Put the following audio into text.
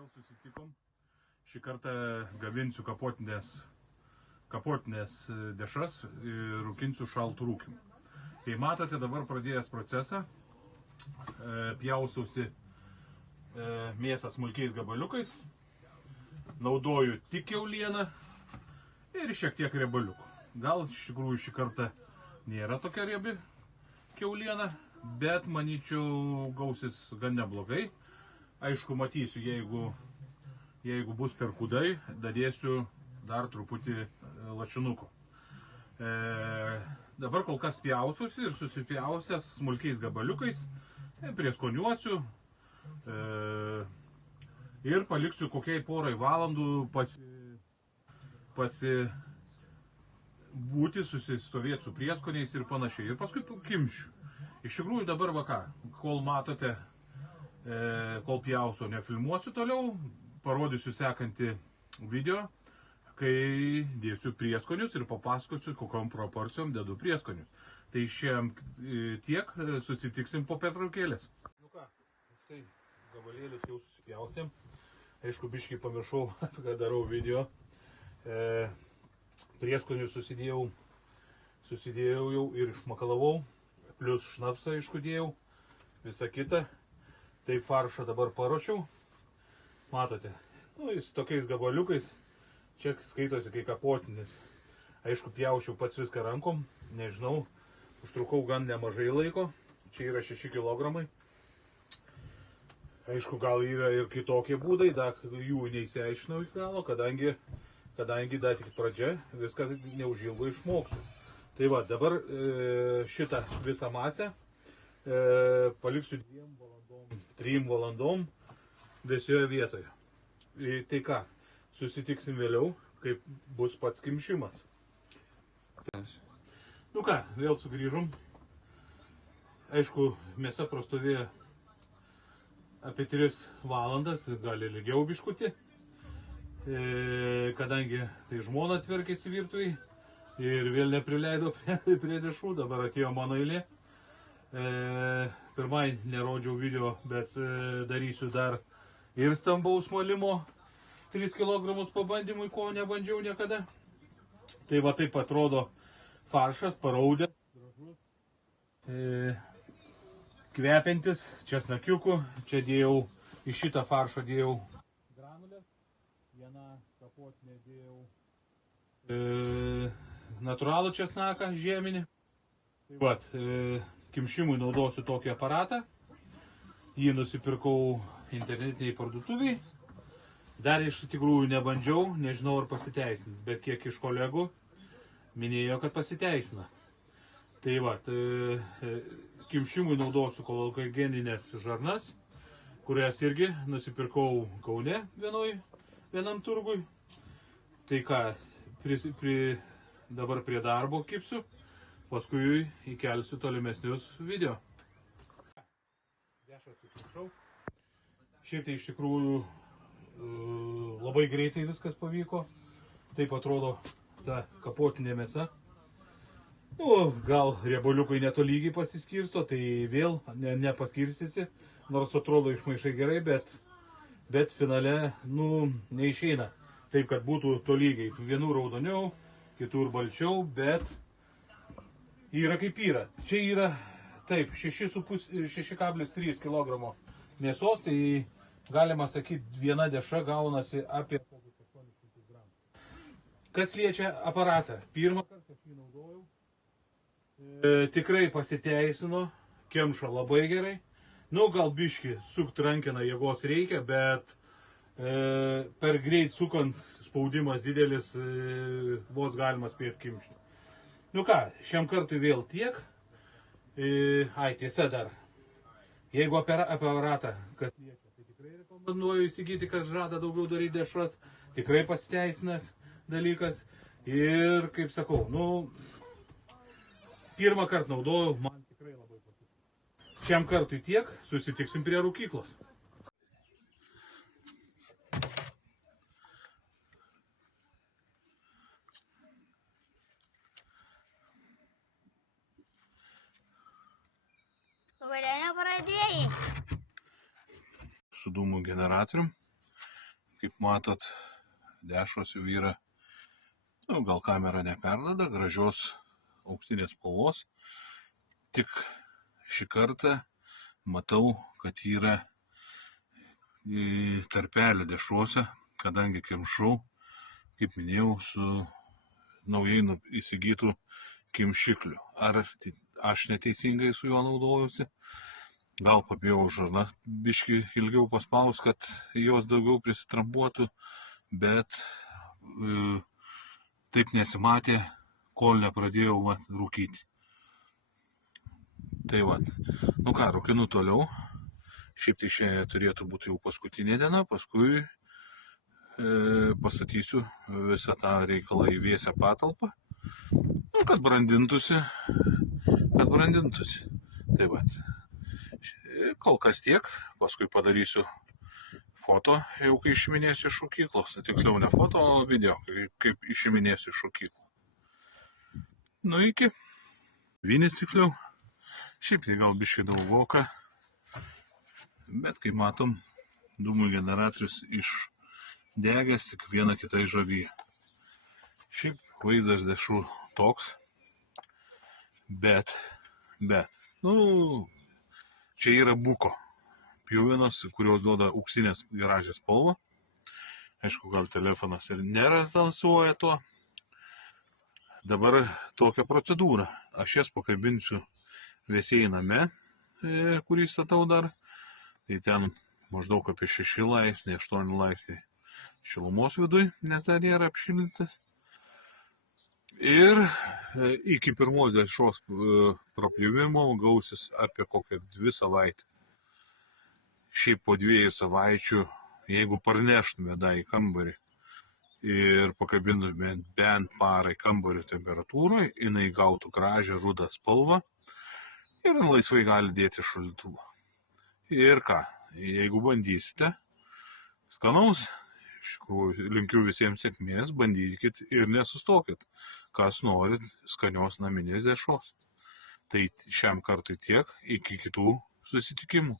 Vėl susitikom. Šį kartą gaminsiu kapotinės dešras ir rūkinsiu šaltų rūkimų. Kai matote, dabar pradėjęs procesą, pjausiausi mėsą smulkiais gabaliukais, naudoju tik kiaulieną ir šiek tiek riebaliukų. Gal iš tikrųjų šį kartą nėra tokia riebi kiauliena, bet manyčiau gausis gan neblogai. Aišku, matysiu, jeigu bus per kūdai, dadėsiu dar truputį lašinuko. Dabar kol kas pjausiuosi ir susipjausęs smulkiais gabaliukais, prieskoniuosiu ir paliksiu kokiai porai valandų būti, susistovėti su prieskoniais ir panašiai. Ir paskui kimšiu. Iš tikrųjų dabar va ką, kol matote, kol pjausiu, nefilmuosiu toliau, parodysiu sekantį video, kai dėsiu prieskonius ir papasakosiu, kokiom proporcijom dedu prieskonius. Tai šiandien tiek, susitiksim po pertraukėlės. Nu ką, štai gabalėlius jau susipjautėm. Aišku, biškai pamiršau, kad darau video. Prieskonius susidėjau jau ir išmakalavau, plus šnapsą iškudėjau, visą kitą. Tai faršą dabar paruošiau. Matote, jis tokiais gabaliukais, čia skaitosi kai kapotinis. Aišku, pjaučiau pats viską rankom, nežinau, užtrukau gan nemažai laiko, čia yra 6 kg. Aišku, gal yra ir kitokie būdai, dar jų neįsiaiškinau iki galo, kadangi dar tik pradžia, viską neužilgo išmoksiu. Tai va, dabar šitą visą masę paliksiu 3 valandom vėsioje vietoje. Tai ką, susitiksim vėliau, kaip bus pats kimšimas. Nu ką, vėl sugrįžom. Aišku, mėsa prastovėjo apie 3 valandas, gali ilgiau biškutį. Kadangi tai žmona tvarkėsi virtuvėj ir vėl neprileido prie dešrų, dabar atėjo mano eilė. Pirmai nerodžiau video, bet darysiu dar ir stambaus malimo 3 kg pabandymui, ko nebandžiau niekada. Tai va taip atrodo faršas, paraudęs, kvepiantis, česnakiukų. Čia dėjau, į šitą faršą dėjau granulės, vieną kapotinę dėjau natūralų česnaką žieminį. Tai va, kimšimui naudosiu tokį aparatą. Jį nusipirkau internetiniai parduotuviai. Dar iš tikrųjų nebandžiau, nežinau ar pasiteisins, bet kiek iš kolegų minėjo, kad pasiteisina. Tai va, kimšimui naudosiu kolageninės žarnas, kurias irgi nusipirkau Kaune vienam turgui. Tai ką, dabar prie darbo kipsiu, paskui įkelsiu tolimesnius video. Dešrą sukimšau. Šiaip tai iš tikrųjų labai greitai viskas pavyko. Taip atrodo ta kapotinė mėsa. Gal riebaliukai netolygiai pasiskirsto, tai vėl nepaskirstysi. Nors atrodo išmaišai gerai, bet finale neišeina. Taip, kad būtų tolygiai. Vienų raudoniau, kitur balčiau, bet yra kaip yra. Čia yra, taip, 6,3 kg mėsos, tai galima sakyti, viena dešra gaunasi apie 800 g. Kas liečia aparatą? Pirmą kartą aš jį naudojau. Tikrai pasiteisino, kemša labai gerai. Gal biški sukt rankeną jėgos reikia, bet per greit sukant spaudimas didelis, vos galima spėti kimšti. Nu ką, šiam kartui vėl tiek. Tiesa dar. Jeigu aparatą, kas liečia, tai tikrai rekomenduoju įsigyti, kas žada daugiau daryti dešras. Tikrai pasiteisinęs dalykas. Ir, kaip sakau, pirmą kartą naudojau, man tikrai labai patiko. Šiam kartui tiek, susitiksim prie rūkyklos. Kodėl nepradėjai? Su dūmų generatorium. kaip matot, dešros jau yra, gal kamera neperdada, gražios auksinės spalvos. Tik šį kartą matau, kad yra tarpelį dešrose, kadangi kimšau, kaip minėjau, su naujai įsigytų kimšikliu. Ar aš neteisingai su juo naudojusi? Gal papėjau žarnas biškį ilgiau paspaus, kad jos daugiau prisitrampuotų, bet taip nesimatė, kol nepradėjau rūkyti. Tai rūkinu toliau. Šiaip tai šiandien turėtų būti jau paskutinė diena, paskui pastatysiu visą tą reikalą į vėsią patalpą, kad brandintųsi. Tai kol kas tiek, paskui padarysiu foto, jau kai išiminėsiu iš šokyklos, tiksliau ne foto, o video, kaip išiminėsiu iš šokyklų. Iki. Vynis tiksliau. Šiaip tai gal biškai daugoka, bet kaip matom, dūmų generatorius išdegęs, tik viena kitai žavyje. Šiaip vaizdas dešrų toks, bet, čia yra buko pjuvenos, kurios duoda auksinės gražią spalvą. Aišku, gal telefonas ir neretansuoja to. Dabar tokia procedūra. Aš jas pakabinsiu vėsiai name, kurį statau dar. Tai ten maždaug apie 6 laipsniai, 8 laipsniai šilumos viduj, nes dar nėra apšildytas. Ir iki pirmos dešros prapjuvimo gausis apie kokią 2 savaitę. Šiaip po 2 savaičių, jeigu parneštume į kambarį ir pakabintume bent parai kambario temperatūroje, jinai gautų gražią rudą spalvą ir laisvai gali dėti šaldytuvą. Ir ką, jeigu bandysite, skanaus. Iš tikrųjų, linkiu visiems sėkmės, bandykit ir nesustokit, kas norit skanios naminės dešros. Tai šiam kartui tiek, iki kitų susitikimų.